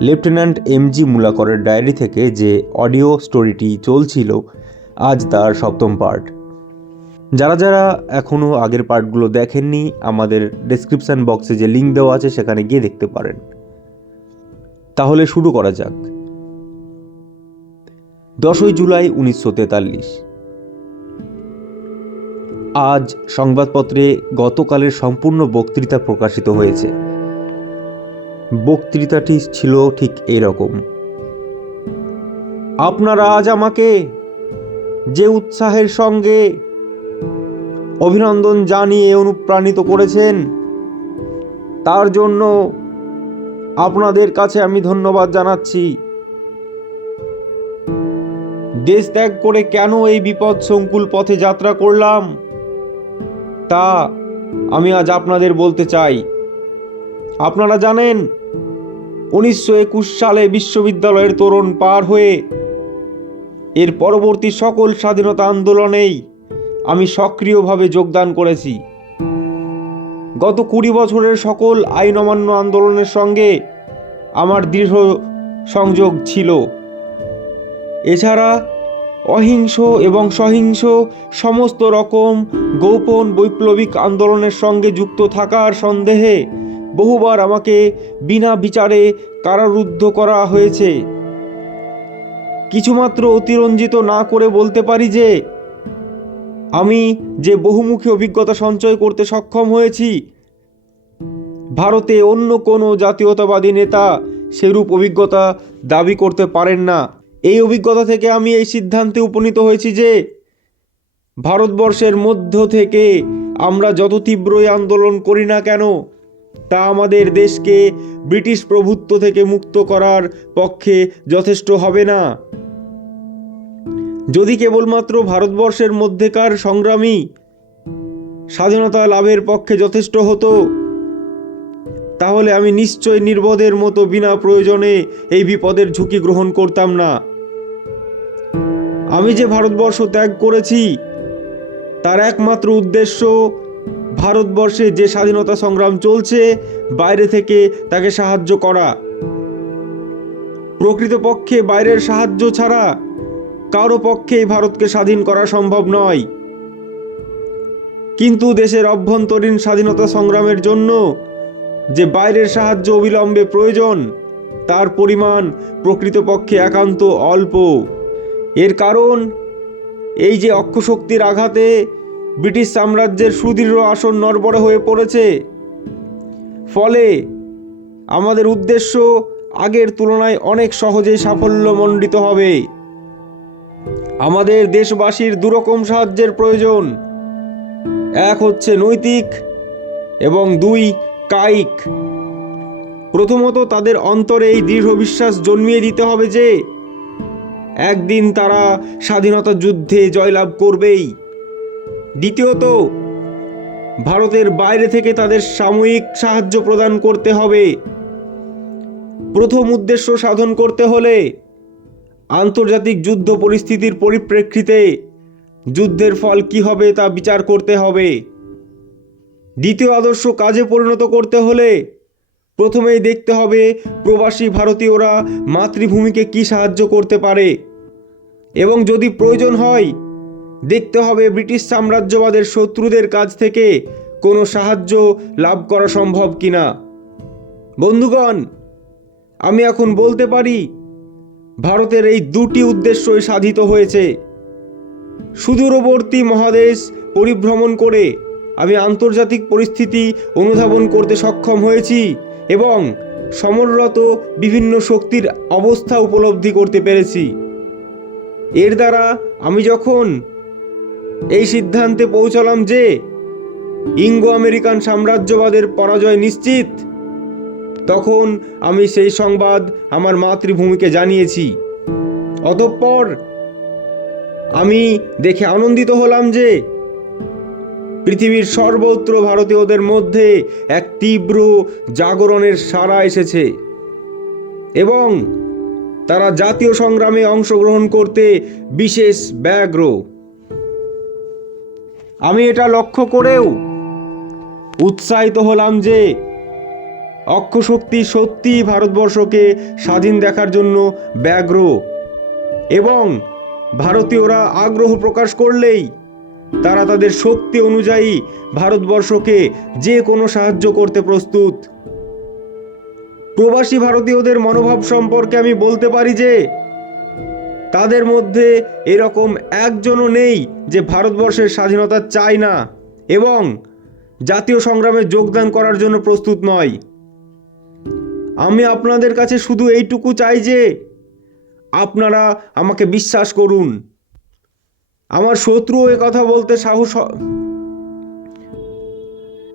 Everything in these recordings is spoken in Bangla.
লেফটেন্যান্ট এম জি মুলাকরের ডায়েরি থেকে যে অডিও স্টোরিটি চলছিল, আজ তার সপ্তম পার্ট। যারা যারা এখনও আগের পার্টগুলো দেখেননি, আমাদের ডেসক্রিপশান বক্সে যে লিঙ্ক দেওয়া আছে, সেখানে গিয়ে দেখতে পারেন। তাহলে শুরু করা যাক। দশই জুলাই উনিশশো তেতাল্লিশ। আজ সংবাদপত্রে গতকালের সম্পূর্ণ বক্তৃতা প্রকাশিত হয়েছে। বক্তৃতাটি ছিল ঠিক এরকম। আপনারা আজ আমাকে যে উৎসাহের সঙ্গে অভিনন্দন জানিয়ে অনুপ্রাণিত করেছেন, তার জন্য আপনাদের কাছে আমি ধন্যবাদ জানাচ্ছি। দেশ ত্যাগ করে কেন এই বিপদ সংকুল পথে যাত্রা করলাম, তা আমি আজ আপনাদের বলতে চাই। আপনারা জানেন, উনিশশো একুশ সালে বিশ্ববিদ্যালয়ের তোরণ পার হয়ে এর পরবর্তী সকল স্বাধীনতা আন্দোলনেই আমি সক্রিয়ভাবে যোগদান করেছি। গত কুড়ি বছরের সকল আইন অমান্য আন্দোলনের সঙ্গে আমার দৃঢ় সংযোগ ছিল। এছাড়া অহিংস এবং সহিংস সমস্ত রকম গোপন বৈপ্লবিক আন্দোলনের সঙ্গে যুক্ত থাকার সন্দেহে বহুবার আমাকে বিনা বিচারে কারারুদ্ধ করা হয়েছে। কিছুমাত্র অতিরঞ্জিত না করে বলতে পারি যে, আমি যে বহুমুখী অভিজ্ঞতা সঞ্চয় করতে সক্ষম হয়েছি, ভারতে অন্য কোনো জাতীয়তাবাদী নেতা সেরূপ অভিজ্ঞতা দাবি করতে পারেন না। এই অভিজ্ঞতা থেকে আমি এই সিদ্ধান্তে উপনীত হয়েছি যে, ভারতবর্ষের মধ্য থেকে আমরা যত তীব্রই আন্দোলন করি না কেন তা আমাদের দেশকে ব্রিটিশ প্রভুত্ব থেকে মুক্ত করার পক্ষে যথেষ্ট হবে না। যদি কেবলমাত্র ভারতবর্ষের মধ্যেকার সংগ্রামী স্বাধীনতা লাভের পক্ষে যথেষ্ট হতো, তাহলে আমি নিশ্চয় নির্বোধের মতো বিনা প্রয়োজনে এই বিপদের ঝুঁকি গ্রহণ করতাম না। আমি যে ভারতবর্ষ ত্যাগ করেছি, তার একমাত্র উদ্দেশ্য ভারতবর্ষে যে স্বাধীনতা সংগ্রাম চলছে, বাইরে থেকে তাকে সাহায্য করা। প্রকৃতপক্ষে বাইরের সাহায্য ছাড়া কারও পক্ষেই ভারতকে স্বাধীন করা সম্ভব নয়। কিন্তু দেশের অভ্যন্তরীণ স্বাধীনতা সংগ্রামের জন্য যে বাইরের সাহায্য অবিলম্বে প্রয়োজন, তার পরিমাণ প্রকৃতপক্ষে একান্ত অল্প। এর কারণ, এই যে অক্ষশক্তির আঘাতে ব্রিটিশ সাম্রাজ্যের সুদৃঢ় আসন নড়বড়ে হয়ে পড়েছে। ফলে আমাদের উদ্দেশ্য আগের তুলনায় অনেক সহজেই সাফল্যমণ্ডিত হবে। আমাদের দেশবাসীর দুরকম সাহায্যের প্রয়োজন। এক হচ্ছে নৈতিক এবং দুই কায়িক। প্রথমত তাদের অন্তরে এই দৃঢ় বিশ্বাস জন্মিয়ে দিতে হবে যে, একদিন তারা স্বাধীনতা যুদ্ধে জয়লাভ করবেই। দ্বিতীয়ত, ভারতের বাইরে থেকে তাদের সাময়িক সাহায্য প্রদান করতে হবে। প্রথম উদ্দেশ্য সাধন করতে হলে আন্তর্জাতিক যুদ্ধ পরিস্থিতির পরিপ্রেক্ষিতে যুদ্ধের ফল কি হবে তা বিচার করতে হবে। দ্বিতীয় আদর্শ কাজে পরিণত করতে হলে প্রথমেই দেখতে হবে প্রবাসী ভারতীয়রা মাতৃভূমিকে কি সাহায্য করতে পারে। এবং যদি প্রয়োজন হয় দেখতে হবে ব্রিটিশ সাম্রাজ্যবাদের শত্রুদের কাছ থেকে কোনো সাহায্য লাভ করা সম্ভব কিনা। বন্ধুগণ, আমি এখন বলতে পারি, ভারতের এই দুটি উদ্দেশ্যই সাধিত হয়েছে। সুদূরবর্তী মহাদেশ পরিভ্রমণ করে আমি আন্তর্জাতিক পরিস্থিতি অনুধাবন করতে সক্ষম হয়েছি এবং সমররত বিভিন্ন শক্তির অবস্থা উপলব্ধি করতে পেরেছি। এর দ্বারা আমি যখন এই সিদ্ধান্তে পৌঁছালাম যে ইঙ্গো আমেরিকান সাম্রাজ্যবাদের পরাজয় নিশ্চিত। তখন আমি সেই সংবাদ আমার মাতৃভূমিকে জানিয়েছি। অতঃপর আমি দেখে আনন্দিত হলাম যে পৃথিবীর সর্বত্র ভারতীয়দের মধ্যে এক তীব্র জাগরণের সাড়া এসেছে এবং তারা জাতীয় সংগ্রামে অংশগ্রহণ করতে বিশেষ ব্যগ্র। আমি এটা লক্ষ্য করেও উৎসাহিত হলাম যে অক্ষশক্তি সত্যি ভারতবর্ষকে স্বাধীন দেখার জন্য ব্যগ্র এবং ভারতীয়রা আগ্রহ প্রকাশ করলেই তারা তাদের শক্তি অনুযায়ী ভারতবর্ষকে যে কোনো সাহায্য করতে প্রস্তুত। প্রবাসী ভারতীয়দের মনোভাব সম্পর্কে আমি বলতে পারি যে তাদের মধ্যে এরকম একজনও নেই যে ভারতবর্ষের স্বাধীনতা চায় না এবং জাতীয় সংগ্রামে যোগদান করার জন্য প্রস্তুত নয়। আমি আপনাদের কাছে শুধু এইটুকু চাই যে আপনারা আমাকে বিশ্বাস করুন। আমার শত্রুও এ কথা বলতে সাহস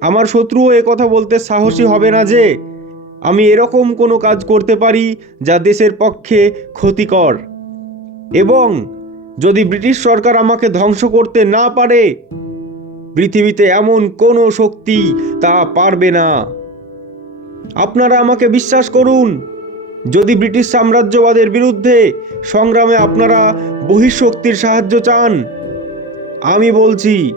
আমার শত্রুও এ কথা বলতে সাহসী হবে না যে আমি এরকম কোনো কাজ করতে পারি যা দেশের পক্ষে ক্ষতিকর। এবং যদি ব্রিটিশ সরকার আমাকে ধ্বংস করতে না পারে, পৃথিবীতে এমন কোনো শক্তি তা পারবে না। আপনারা আমাকে বিশ্বাস করুন, যদি ব্রিটিশ সাম্রাজ্যবাদের বিরুদ্ধে সংগ্রামে আপনারা বহিঃশক্তির সাহায্য চান, আমি বলছি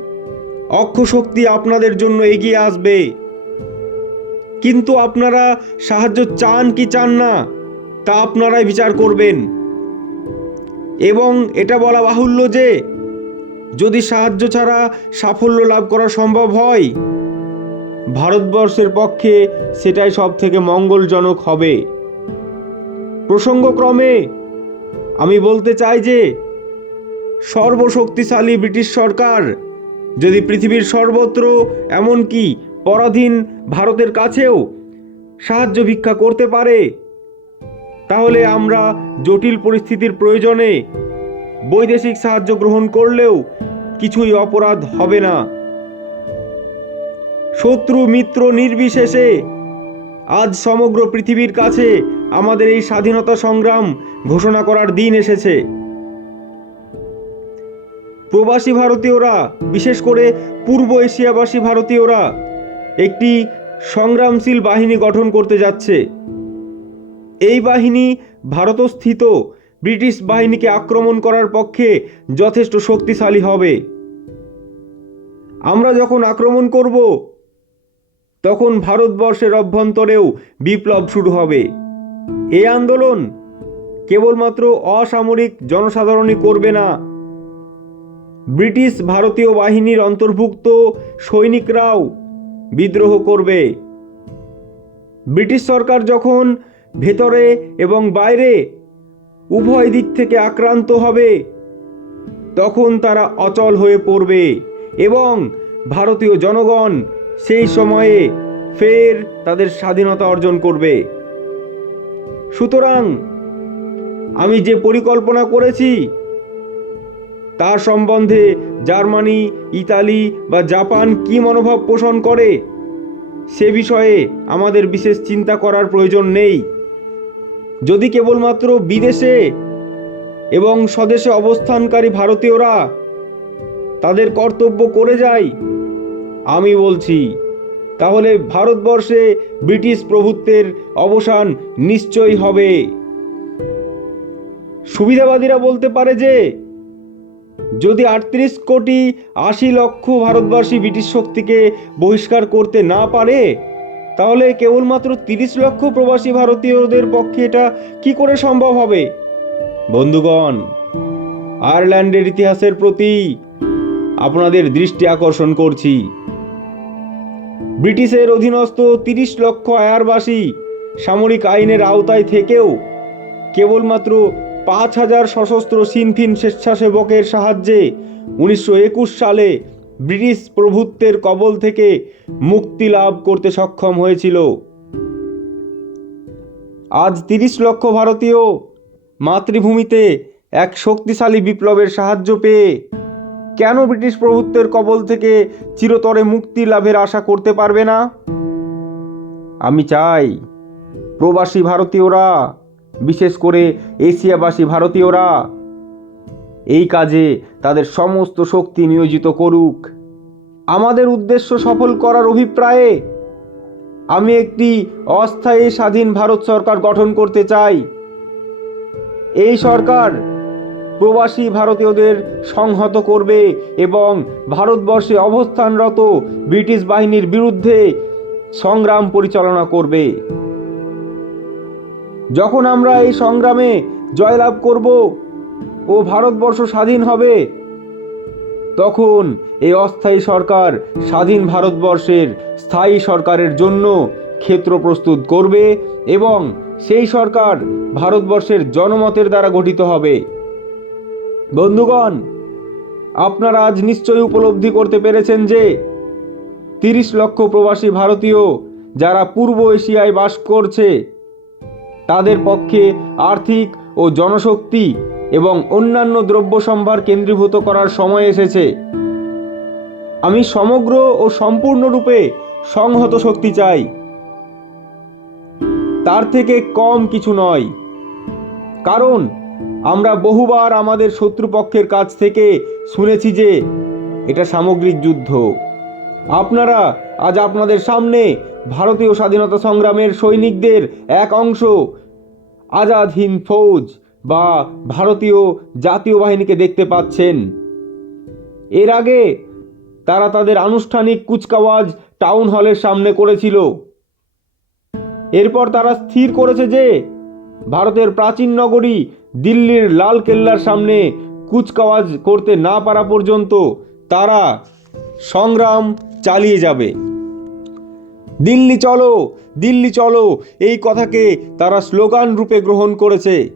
অক্ষশক্তি আপনাদের জন্য এগিয়ে আসবে। কিন্তু আপনারা সাহায্য চান কি চান না, তা আপনারাই বিচার করবেন। এবং এটা বলা বাহুল্য যে, যদি সাহায্য ছাড়া সাফল্য লাভ করা সম্ভব হয়, ভারতবর্ষের পক্ষে সেটাই সব থেকে মঙ্গলজনক হবে। প্রসঙ্গক্রমে, আমি বলতে চাই যে, সর্বশক্তিশালী ব্রিটিশ সরকার, যদি পৃথিবীর সর্বত্র এমনকি পরাধীন ভারতের কাছেও সাহায্য ভিক্ষা করতে পারে তাহলে আমরা জটিল পরিস্থিতির প্রয়োজনে বৈদেশিক সাহায্য গ্রহণ করলেও কিছুই অপরাধ হবে না। শত্রু মিত্র নির্বিশেষে আজ সমগ্র পৃথিবীর কাছে আমাদের এই স্বাধীনতা সংগ্রাম ঘোষণা করার দিন এসেছে। প্রবাসী ভারতীয়রা, বিশেষ করে পূর্ব এশিয়াবাসী ভারতীয়রা, একটি সংগ্রামশীল বাহিনী গঠন করতে যাচ্ছে। এই বাহিনী ভারতস্থিত। ব্রিটিশ বাহিনীকে আক্রমণ করার পক্ষে যথেষ্ট শক্তিশালী হবে। আমরা যখন আক্রমণ করব, তখন ভারতবর্ষের অভ্যন্তরেও বিপ্লব শুরু হবে। এই আন্দোলন কেবলমাত্র অসামরিক জনসাধারণই করবে না। ব্রিটিশ ভারতীয় বাহিনীর অন্তর্ভুক্ত সৈনিকরাও বিদ্রোহ করবে। ব্রিটিশ সরকার যখন ভেতরে এবং বাইরে উভয় দিক থেকে আক্রান্ত হবে। তখন তারা অচল হয়ে পড়বে এবং ভারতীয় জনগণ সেই সময়ে ফের তাদের স্বাধীনতা অর্জন করবে। সুতরাং আমি যে পরিকল্পনা করেছি তার সম্বন্ধে জার্মানি, ইতালি বা জাপান কি মনোভাব পোষণ করে, সে বিষয়ে আমাদের বিশেষ চিন্তা করার প্রয়োজন নেই। যদি কেবলমাত্র বিদেশে এবং স্বদেশে অবস্থানকারী ভারতীয়রা তাদের কর্তব্য করে যায়, আমি বলছি, তাহলে ভারতবর্ষে ব্রিটিশ প্রভুত্বের অবসান নিশ্চয়ই হবে। সুবিধাবাদীরা বলতে পারে যে, যদি আটত্রিশ কোটি আশি লক্ষ ভারতবাসী ব্রিটিশ শক্তিকে বহিষ্কার করতে না পারে তাহলে কেবলমাত্র তিরিশ লক্ষ প্রবাসী ভারতীয়দের পক্ষে এটা কি করে সম্ভব হবে? বন্ধুগণ, আয়ারল্যান্ডের ইতিহাসের প্রতি আপনাদের দৃষ্টি আকর্ষণ করছি। ব্রিটিশের অধীনস্থ তিরিশ লক্ষ আয়ারবাসী সামরিক আইনের আওতায় থেকেও কেবলমাত্র পাঁচ হাজার সশস্ত্র সিনফিন স্বেচ্ছাসেবকের সাহায্যে উনিশশো একুশ সালে ব্রিটিশ প্রভুত্বের কবল থেকে মুক্তি লাভ করতে সক্ষম হয়েছিল। আজ তিরিশ লক্ষ ভারতীয় মাতৃভূমিতে এক শক্তিশালী বিপ্লবের সাহায্য পেয়ে কেন ব্রিটিশ প্রভুত্বের কবল থেকে চিরতরে মুক্তি লাভের আশা করতে পারবে না? আমি চাই প্রবাসী ভারতীয়রা, বিশেষ করে এশিয়াবাসী ভারতীয়রা এই কাজে তাদের সমস্ত শক্তি নিয়োজিত করুক। আমাদের উদ্দেশ্য সফল করার অভিপ্রায়ে আমি একটি অস্থায়ী স্বাধীন ভারত সরকার গঠন করতে চাই। এই সরকার প্রবাসী ভারতীয়দের সংহত করবে এবং ভারতবর্ষে অবস্থানরত ব্রিটিশ বাহিনীর বিরুদ্ধে সংগ্রাম পরিচালনা করবে। যখন আমরা এই সংগ্রামে জয়লাভ করব ও ভারতবর্ষ স্বাধীন হবে। তখন এই অস্থায়ী সরকার স্বাধীন ভারতবর্ষের স্থায়ী সরকারের জন্য ক্ষেত্র প্রস্তুত করবে এবং সেই সরকার ভারতবর্ষের জনমতের দ্বারা গঠিত হবে। বন্ধুগণ, আপনারা আজ নিশ্চয়ই উপলব্ধি করতে পেরেছেন যে তিরিশ লক্ষ প্রবাসী ভারতীয় যারা পূর্ব এশিয়ায় বাস করছে, তাদের পক্ষে আর্থিক ও জনশক্তি এবং অন্যান্য দ্রব্য সম্ভার কেন্দ্রীভূত করার সময় এসেছে। আমি সমগ্র ও সম্পূর্ণরূপে সংহত শক্তি চাই। তার থেকে কম কিছু নয়। কারণ, আমরা বহুবার আমাদের শত্রুপক্ষের কাছ থেকে শুনেছি যে এটা সামগ্রিক যুদ্ধ। আপনারা আজ আপনাদের সামনে ভারতীয় স্বাধীনতা সংগ্রামের সৈনিকদের এক অংশ, আজাদ হিন্দ ফৌজ বা ভারতীয় জাতীয় বাহিনীকে দেখতে পাচ্ছেন। এর আগে তারা তাদের আনুষ্ঠানিক কুচকাওয়াজ টাউন হলের সামনে করেছিল। এরপর তারা স্থির করেছে যে ভারতের প্রাচীন নগরী দিল্লির লাল কেল্লার সামনে কুচকাওয়াজ করতে না পারা পর্যন্ত তারা সংগ্রাম চালিয়ে যাবে। দিল্লি চলো দিল্লি চলো, এই কথাকে তারা স্লোগান রূপে গ্রহণ করেছে।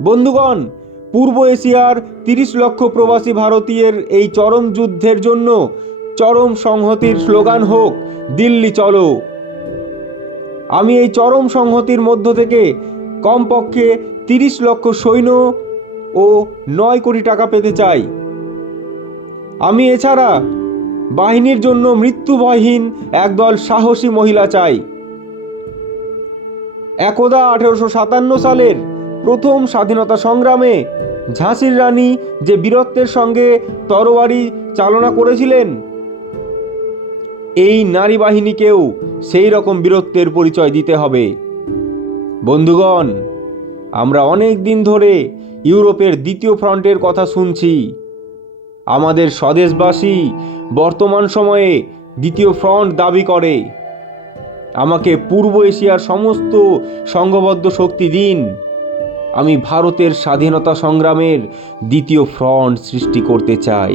বন্ধুগণ, পূর্ব এশিয়ার তিরিশ লক্ষ প্রবাসী ভারতীয়ের এই চরম যুদ্ধের জন্য চরম সংহতির স্লোগান হোক, দিল্লি চলো। আমি এই চরম সংহতির মধ্য থেকে কমপক্ষে তিরিশ লক্ষ সৈন্য ও নয় কোটি টাকা পেতে চাই। আমি এছাড়া বাহিনীর জন্য মৃত্যুভয়হীন একদল সাহসী মহিলা চাই। একদা আঠেরোশো সাতান্ন সালের প্রথম স্বাধীনতা সংগ্রামে ঝাঁসির রানী যে বীরত্বের সঙ্গে তরবারি চালনা করেছিলেন, এই নারী বাহিনীকেও সেই রকম বীরত্বের পরিচয় দিতে হবে। বন্ধুগণ, আমরা অনেক দিন ধরে ইউরোপের দ্বিতীয় ফ্রন্টের কথা শুনছি। আমাদের স্বদেশবাসী বর্তমান সময়ে দ্বিতীয় ফ্রন্ট দাবি করে, আমাকে পূর্ব এশিয়ার সমস্ত সংঘবদ্ধ শক্তি দিন। আমি ভারতের স্বাধীনতা সংগ্রামের দ্বিতীয় ফ্রন্ট সৃষ্টি করতে চাই।